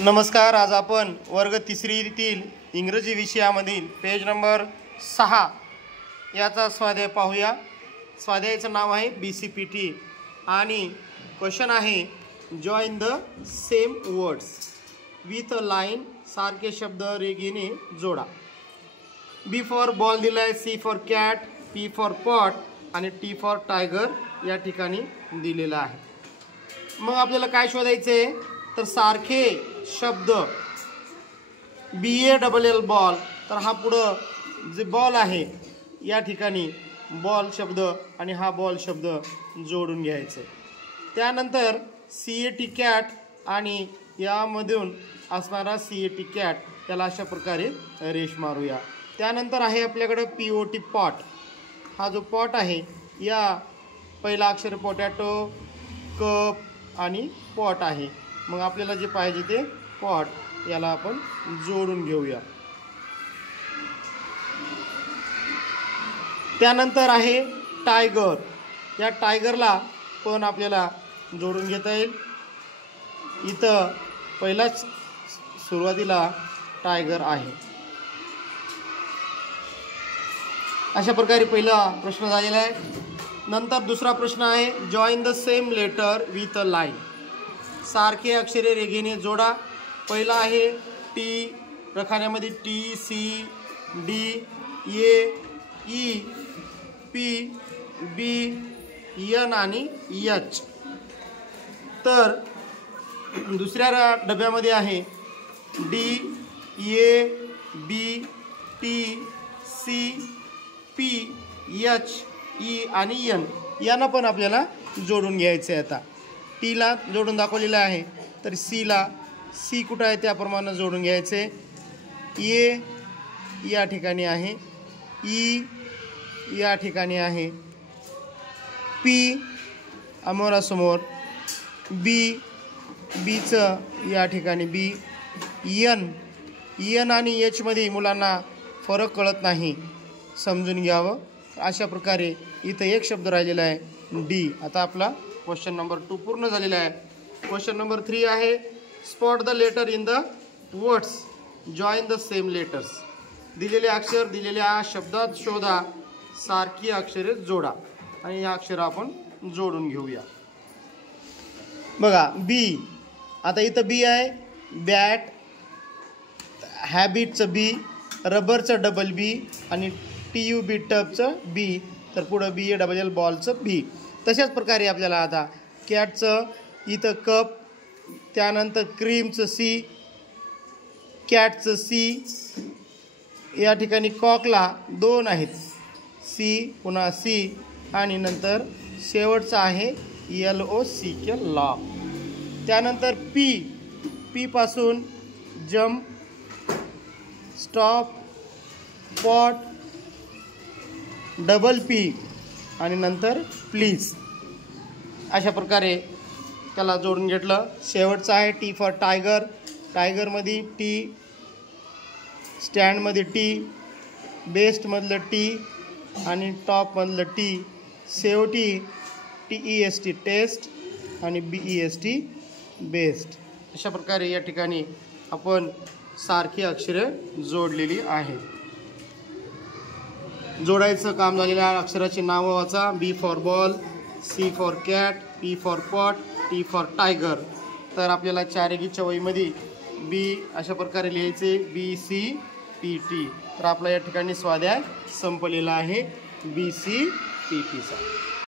नमस्कार. आज आपण वर्ग तिसरीतील इंग्रजी विषयामधील पेज नंबर 6 याचा स्वाध्याय पाहूया. स्वाध्यायाचं नाव आहे BCPT आणि क्वेश्चन आहे join the same words with a line. सारखे शब्द रेघेने जोडा. B फॉर बॉल दिलाय, C for cat, P for pot आणि T फॉर टायगर या ठिकाणी दिलेलं आहे. मग आपल्याला काय शोधायचं आहे तर सारखे शब्द BALL बॉल, तर हा पुढं जे बॉल आहे या ठिकाणी बॉल शब्द आणि हा बॉल शब्द जोडून घ्यायचे. त्यानंतर CAT कॅट आणि यामधून असणारा CAT कॅट त्याला अशा प्रकारे रेष मारूया. त्यानंतर आहे आपल्याकडे POT पॉट. हा जो पॉट आहे या पहिला अक्षर पोटॅटो, कप आणि पॉट आहे. मग आपल्याला जे पाहिजे ते पॉट याला आपण जोडून घेऊया. त्यानंतर आहे टायगर. या टायगरला पण आपल्याला जोडून घेता येईल. इथं पहिलाच सुरुवातीला टायगर आहे. अशा प्रकारे पहिला प्रश्न झालेला आहे. नंतर दुसरा प्रश्न आहे join the same letter with a line. सारखे अक्षरे रेघेने जोडा. पहिला आहे T, रखान्यामध्ये T, C, D, A, E, P, B, N आणि H. तर दुसऱ्या डब्यामध्ये आहे D, A, B, T, C, P, H, E आणि N. यांना पण आपल्याला जोडून घ्यायचं आहे. आता टीला जोडून दाखवलेलं आहे तर सीला C कुठं आहे त्याप्रमाणे जोडून घ्यायचे. ए या ठिकाणी आहे, ई या ठिकाणी आहे, पी अमोरासमोर, बीचं या ठिकाणी बी, एन आणि एचमध्ये मुलांना फरक कळत नाही, समजून घ्यावं. अशा प्रकारे इथं एक शब्द राहिलेला आहे डी. आता आपला क्वेश्चन नंबर 2 पूर्ण झालेला आहे. क्वेश्चन नंबर 3 आहे spot the letter in the words join the same letters. दिलेले अक्षर दिलेल्या शब्दात शोधा, सारखी अक्षरे जोडा आणि या अक्षर आपण जोडून घेऊया. बघा बी. आता इथं बी आहे, बॅट, हॅबिटचं बी, रबरचं डबल बी आणि TUB टबचं बी. तर पुढं BALL बॉलचं बी. तशाच प्रकारे आपल्याला आता कॅटचं इथं कप, त्यानंतर क्रीमचं C, कॅटचं C, या ठिकाणी कॉकला 2 आहेत, C पुन्हा C आणि नंतर शेवटचं आहे LOCK लॉक. त्यानंतर P पासून jump, stop, pot, double P आणि नंतर प्लीज. अशा प्रकारे त्याला जोडून घेतलं. शेवटचं आहे T फॉर टायगर. टायगरमध्ये T, स्टँडमध्ये T, बेस्टमधलं T आणि टॉपमधलं T. शेवटी TEST टेस्ट आणि BEST बेस्ट. अशा प्रकारे या ठिकाणी आपण सारखी अक्षरे जोडलेली आहेत. जोडायचं काम झालेलं आहे. अक्षराची नावं वाचा. B for ball, C for cat, P for pot, T for tiger. तर आपल्याला चारेगीच्या वहीमध्ये B अशा प्रकारे लिहायचे BCPT. तर आपला या ठिकाणी स्वाध्याय संपलेला आहे BCPTचा.